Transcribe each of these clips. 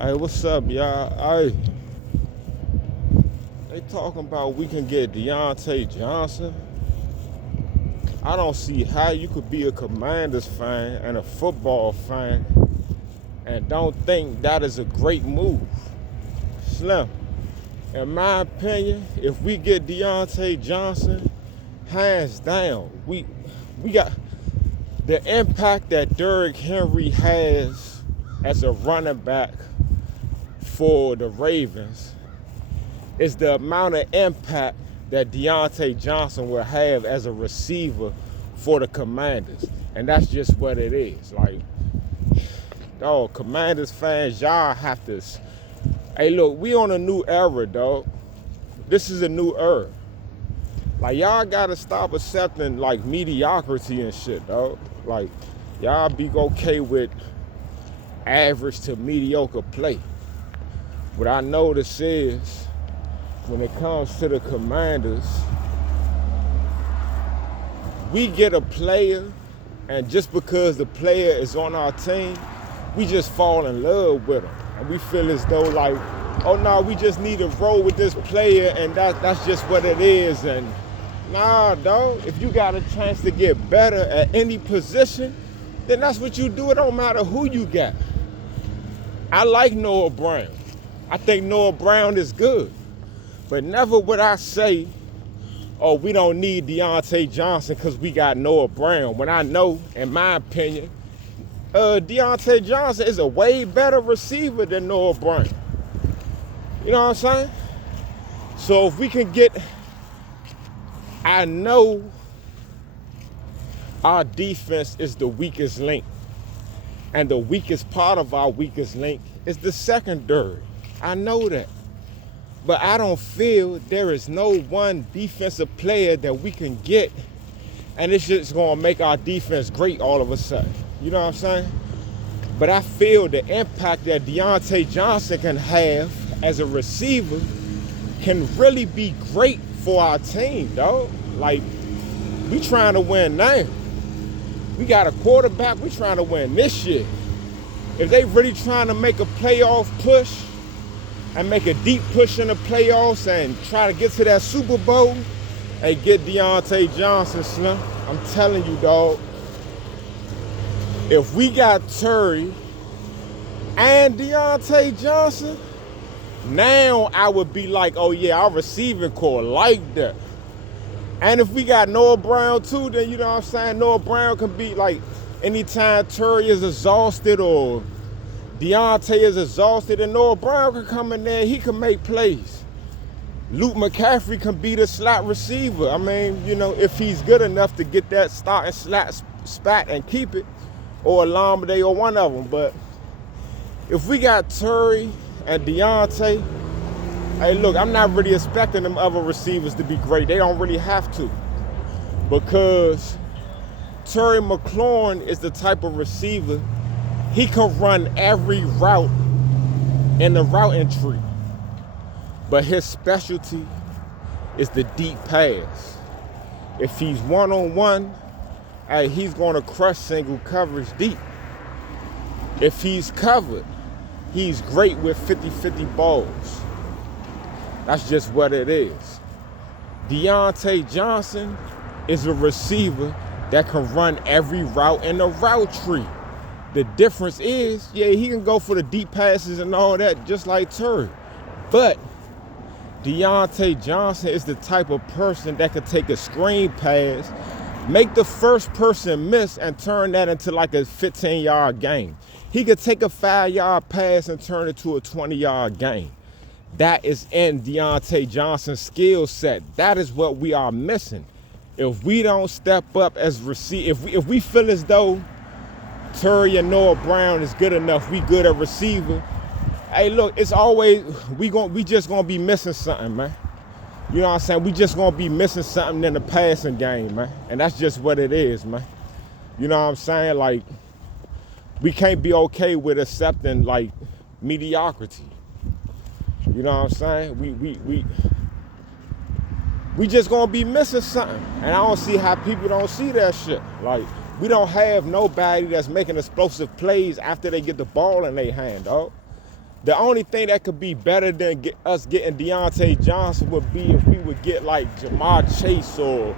Hey, what's up, y'all? They talking about we can get Diontae Johnson. I don't see how you could be a Commanders fan and a football fan and don't think that is a great move. Slim, in my opinion, if we get Diontae Johnson, hands down, we got the impact that Derrick Henry has as a running back for the Ravens is the amount of impact that Diontae Johnson will have as a receiver for the Commanders. And that's just what it is. Like, dog, Commanders fans, y'all have to. Hey, look, we on a new era, dog. This is a new era. Like, y'all gotta stop accepting, like, mediocrity and shit, dog. Like, y'all be okay with average to mediocre play. What I notice is, when it comes to the Commanders, we get a player, and just because the player is on our team, we just fall in love with him. And we feel as though like, oh no, we just need to roll with this player and that's just what it is. And nah, dog, if you got a chance to get better at any position, then that's what you do. It don't matter who you got. I like Noah Brown. I think Noah Brown is good. But never would I say, oh, we don't need Diontae Johnson because we got Noah Brown. When I know, in my opinion, Diontae Johnson is a way better receiver than Noah Brown. You know what I'm saying? So if we can get, I know our defense is the weakest link. And the weakest part of our weakest link is the secondary. I know that. But I don't feel there is no one defensive player that we can get and it's just going to make our defense great all of a sudden. You know what I'm saying? But I feel the impact that Diontae Johnson can have as a receiver can really be great for our team, dog. Like, we trying to win now. We got a quarterback, we trying to win this year. If they really trying to make a playoff push, and make a deep push in the playoffs and try to get to that Super Bowl, hey, get Diontae Johnson, Slim. I'm telling you, dog. If we got Terry and Diontae Johnson, now I would be like, oh yeah, our receiving core like that. And if we got Noah Brown too, then you know what I'm saying? Noah Brown can be like, anytime Terry is exhausted or Diontae is exhausted and Noah Brown can come in there, he can make plays. Luke McCaffrey can be the slot receiver. I mean, you know, if he's good enough to get that starting slot spot and keep it, or Alameda or one of them. But if we got Terry and Diontae, hey, look, I'm not really expecting them other receivers to be great. They don't really have to. Because Terry McLaurin is the type of receiver, he can run every route in the routing tree. But his specialty is the deep pass. If he's one-on-one, hey, he's going to crush single coverage deep. If he's covered, he's great with 50-50 balls. That's just what it is. Diontae Johnson is a receiver that can run every route in the route tree. The difference is, yeah, he can go for the deep passes and all that just like Terry. But Diontae Johnson is the type of person that could take a screen pass, make the first person miss, and turn that into like a 15-yard gain. He could take a 5-yard pass and turn it to a 20-yard gain. That is in Diontae Johnson's skill set. That is what we are missing. If we don't step up as receiver, if we feel as though Terry and Noah Brown is good enough, we good at receiver, hey, look, it's always, we just gonna be missing something, man. You know what I'm saying? We just gonna be missing something in the passing game, man. And that's just what it is, man. You know what I'm saying? Like, we can't be okay with accepting, like, mediocrity. You know what I'm saying? We just gonna be missing something. And I don't see how people don't see that shit. Like, we don't have nobody that's making explosive plays after they get the ball in their hand, dog. The only thing that could be better than us getting Diontae Johnson would be if we would get like Jamar Chase or,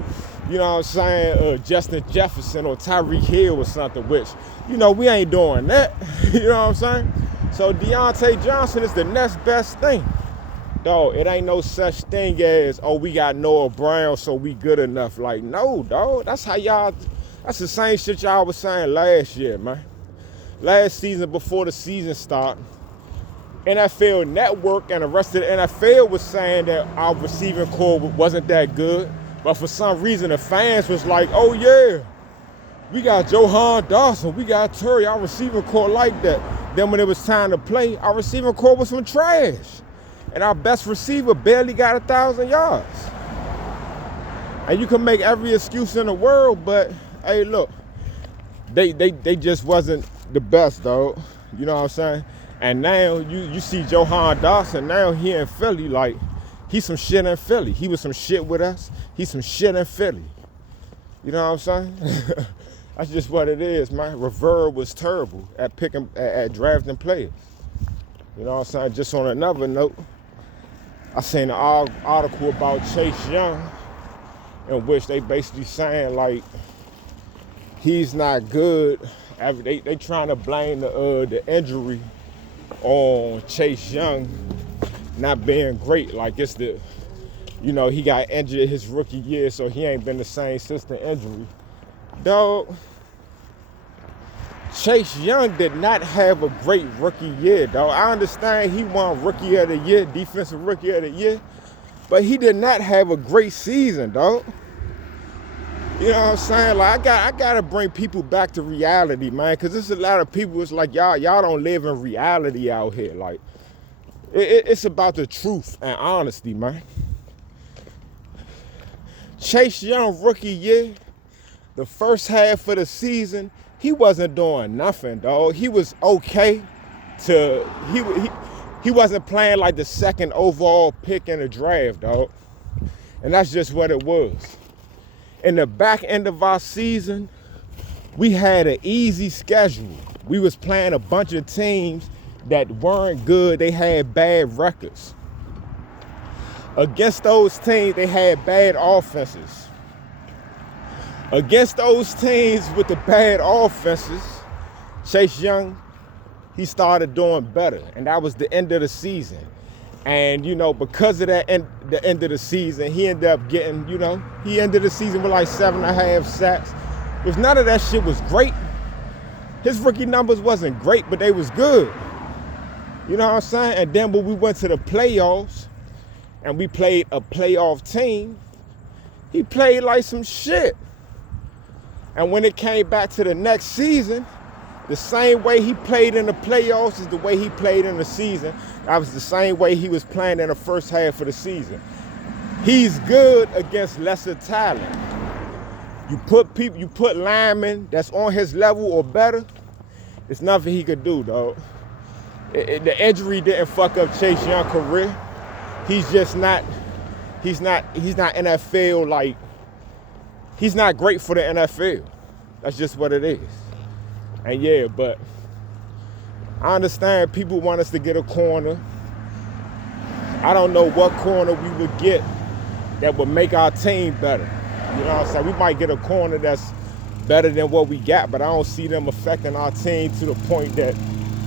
you know what I'm saying, Justin Jefferson or Tyreek Hill or something, which, you know, we ain't doing that. You know what I'm saying? So Diontae Johnson is the next best thing. Dog, it ain't no such thing as, oh, we got Noah Brown, so we good enough. Like, no, dog. That's the same shit y'all was saying last year, man. Last season, before the season started, NFL Network and the rest of the NFL was saying that our receiving core wasn't that good. But for some reason, the fans was like, oh, yeah, we got Johan Dawson, we got Terry, our receiving core like that. Then when it was time to play, our receiving core was some trash. And our best receiver barely got 1,000 yards. And you can make every excuse in the world, but hey, look, they just wasn't the best, dog. You know what I'm saying? And now you see Johan Dawson, now he in Philly, like, he's some shit in Philly. He was some shit with us. He's some shit in Philly. You know what I'm saying? That's just what it is, man. Rivera was terrible at drafting players. You know what I'm saying? Just on another note, I seen an article about Chase Young in which they basically saying, like, he's not good. They trying to blame the injury on Chase Young not being great. Like, it's you know, he got injured his rookie year, so he ain't been the same since the injury. Dog, Chase Young did not have a great rookie year, dog. I understand he won Rookie of the Year, Defensive Rookie of the Year, but he did not have a great season, dog. You know what I'm saying? Like, I gotta bring people back to reality, man, because there's a lot of people, it's like, y'all don't live in reality out here. Like, it's about the truth and honesty, man. Chase Young rookie year, the first half of the season, he wasn't doing nothing, dog. He was okay he wasn't playing like the second overall pick in the draft, dog. And that's just what it was. In the back end of our season, we had an easy schedule. We was playing a bunch of teams that weren't good. They had bad records. Against those teams, they had bad offenses. Against those teams with the bad offenses, Chase Young, he started doing better. And that was the end of the season. And, you know, because of that, the end of the season, he ended up getting, you know, he ended the season with like 7.5 sacks. Because none of that shit was great. His rookie numbers wasn't great, but they was good. You know what I'm saying? And then when we went to the playoffs and we played a playoff team, he played like some shit. And when it came back to the next season, the same way he played in the playoffs is the way he played in the season. That was the same way he was playing in the first half of the season. He's good against lesser talent. You put linemen that's on his level or better, there's nothing he could do, dog. The injury didn't fuck up Chase Young's career. He's just not, he's not NFL, like, he's not great for the NFL. That's just what it is. And yeah, but I understand people want us to get a corner. I don't know what corner we would get that would make our team better. You know what I'm saying? We might get a corner that's better than what we got, but I don't see them affecting our team to the point that,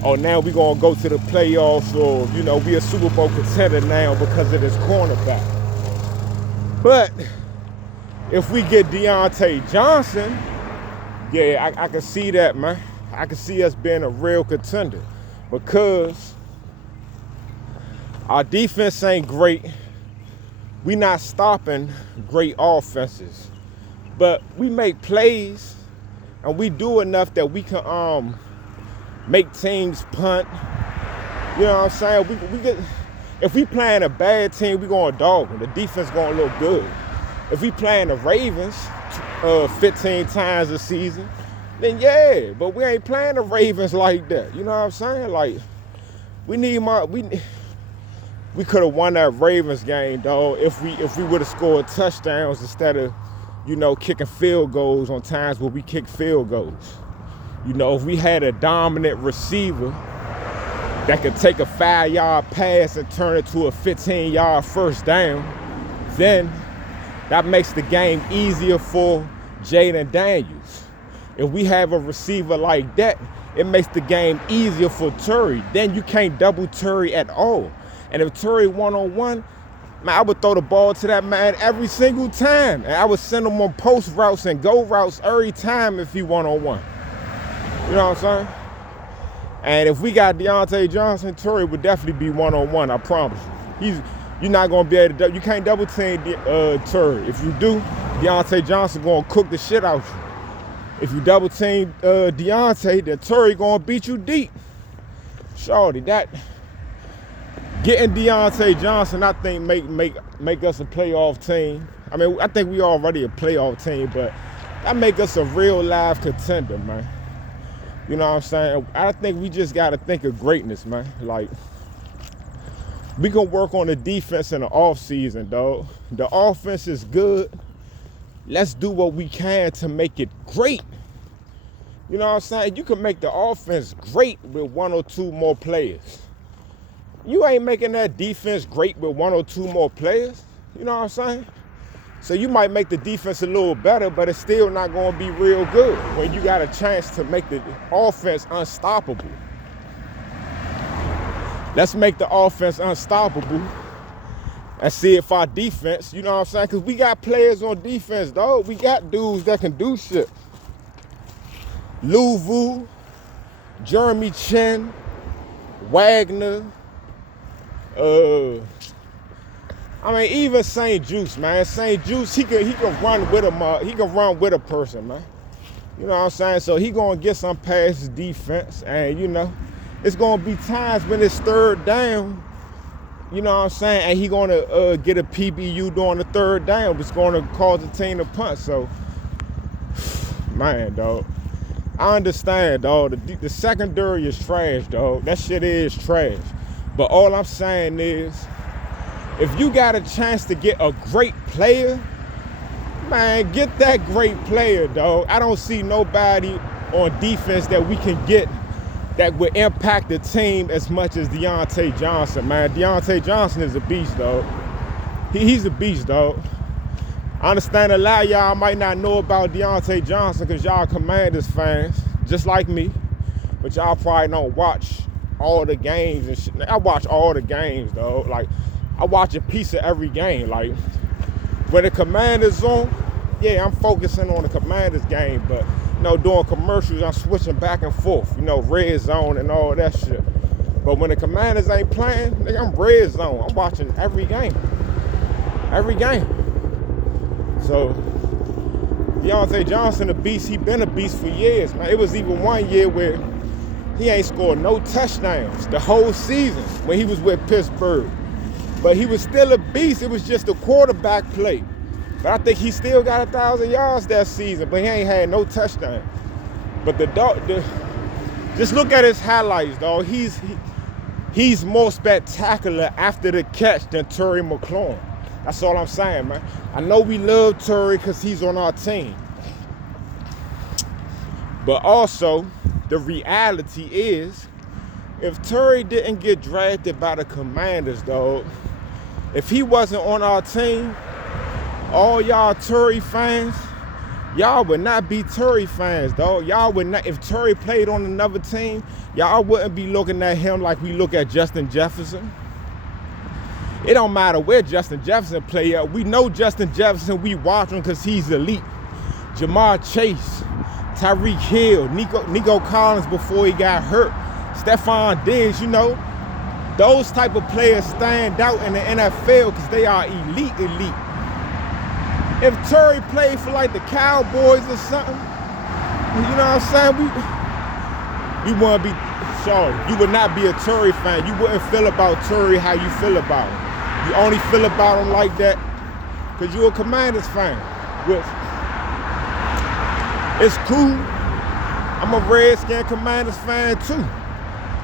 oh, now we're going to go to the playoffs or, you know, we a Super Bowl contender now because of this cornerback. But if we get Diontae Johnson, yeah, I can see that, man. I can see us being a real contender because our defense ain't great. We not stopping great offenses, but we make plays and we do enough that we can make teams punt. You know what I'm saying? We get, if we playing a bad team, we going dog them. The defense going to look good. If we playing the Ravens 15 times a season, then yeah, but we ain't playing the Ravens like that. You know what I'm saying? Like, we could have won that Ravens game, dog, if we would have scored touchdowns instead of, you know, kicking field goals on times where we kick field goals. You know, if we had a dominant receiver that could take a 5-yard pass and turn it to a 15-yard first down, then that makes the game easier for Jaden Daniels. If we have a receiver like that, it makes the game easier for Terry. Then you can't double Terry at all. And if Terry one-on-one, man, I would throw the ball to that man every single time. And I would send him on post routes and go routes every time if he one-on-one. You know what I'm saying? And if we got Diontae Johnson, Terry would definitely be one-on-one, I promise you. You're not going to be able to, you can't double team Terry. If you do, Diontae Johnson going to cook the shit out you. If you double team Diontae, then Terry going to beat you deep. Shorty, that, getting Diontae Johnson, I think make us a playoff team. I mean, I think we already a playoff team, but that make us a real live contender, man. You know what I'm saying? I think we just got to think of greatness, man. Like, we gonna work on the defense in the offseason, dog. The offense is good. Let's do what we can to make it great. You know what I'm saying? You can make the offense great with 1 or 2 more players. You ain't making that defense great with 1 or 2 more players. You know what I'm saying? So you might make the defense a little better, but it's still not going to be real good when you got a chance to make the offense unstoppable. Let's make the offense unstoppable and see if our defense, you know what I'm saying? Because we got players on defense, dog. We got dudes that can do shit. Lou Vu, Jeremy Chin, Wagner, I mean, even St. Juice, man. St. Juice, he can run with he can run with a person, man. You know what I'm saying? So he gonna get some past his defense, and you know, it's gonna be times when it's 3rd down. You know what I'm saying? And he gonna get a PBU during the 3rd down, which is gonna cause the team to punt. So, man, dog, I understand, dog. The secondary is trash, dog. That shit is trash. But all I'm saying is, if you got a chance to get a great player, man, get that great player, dog. I don't see nobody on defense that we can get that would impact the team as much as Diontae Johnson, man. Diontae Johnson is a beast, dog. He's a beast, dog. I understand a lot of y'all might not know about Diontae Johnson because y'all Commanders fans, just like me, but y'all probably don't watch all the games and shit. I watch all the games, dog. Like, I watch a piece of every game. Like, when the Commanders on, yeah, I'm focusing on the Commanders game, but, you know, doing commercials, I'm switching back and forth, you know, red zone and all that shit. But when the Commanders ain't playing, nigga, I'm red zone. I'm watching every game. Every game. So, Diontae Johnson, a beast. He been a beast for years, man. It was even one year where he ain't scored no touchdowns the whole season when he was with Pittsburgh. But he was still a beast. It was just a quarterback play. But I think he still got 1,000 yards that season, but he ain't had no touchdown. But just look at his highlights, dog. He's more spectacular after the catch than Terry McLaurin. That's all I'm saying, man. I know we love Terry because he's on our team. But also, the reality is, if Terry didn't get drafted by the Commanders, dog, if he wasn't on our team, all y'all Terry fans, y'all would not be Terry fans, dog. Y'all would not, if Terry played on another team, y'all wouldn't be looking at him like we look at Justin Jefferson. It don't matter where Justin Jefferson play at. We know Justin Jefferson, we watch him because he's elite. Jamar Chase, Tyreek Hill, Nico Collins before he got hurt, Stephon Diggs, you know, those type of players stand out in the NFL because they are elite. If Terry played for like the Cowboys or something, you know what I'm saying? We wouldn't be, sorry, you would not be a Terry fan. You wouldn't feel about Terry how you feel about him. You only feel about him like that because you're a Commanders fan. Which, it's cool. I'm a Redskin Commanders fan too.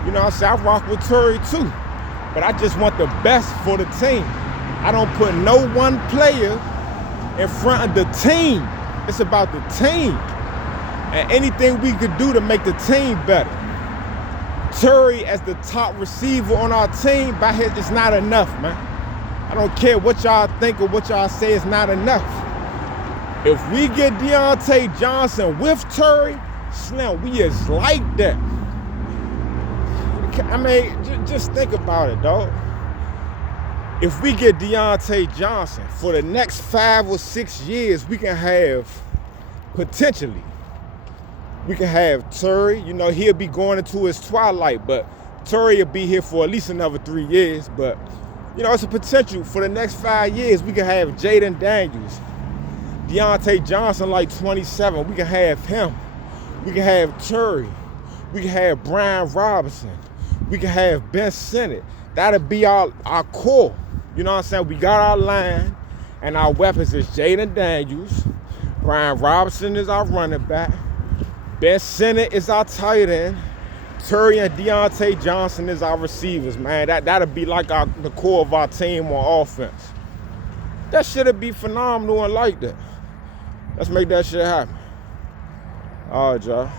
You know what I'm saying? I rock with Terry too. But I just want the best for the team. I don't put no one player in front of the team. It's about the team. And anything we could do to make the team better. Terry as the top receiver on our team, it's not enough, man. I don't care what y'all think or what y'all say, it's not enough. If we get Diontae Johnson with Terry, Slim, we is like that. I mean, just think about it, dog. If we get Diontae Johnson for the next 5 or 6 years, we can have, potentially, we can have Terry. You know, he'll be going into his twilight, but Terry will be here for at least another 3 years. But, you know, it's a potential for the next 5 years. We can have Jaden Daniels, Diontae Johnson, like 27. We can have him. We can have Terry. We can have Brian Robinson. We can have Ben Sinnott. That'll be our core. You know what I'm saying? We got our line, and our weapons is Jaden Daniels. Brian Robinson is our running back. Ben Sinnott is our tight end. Terry and Diontae Johnson is our receivers, man. That'll be like the core of our team on offense. That shit'll be phenomenal and like that. Let's make that shit happen. All right, y'all.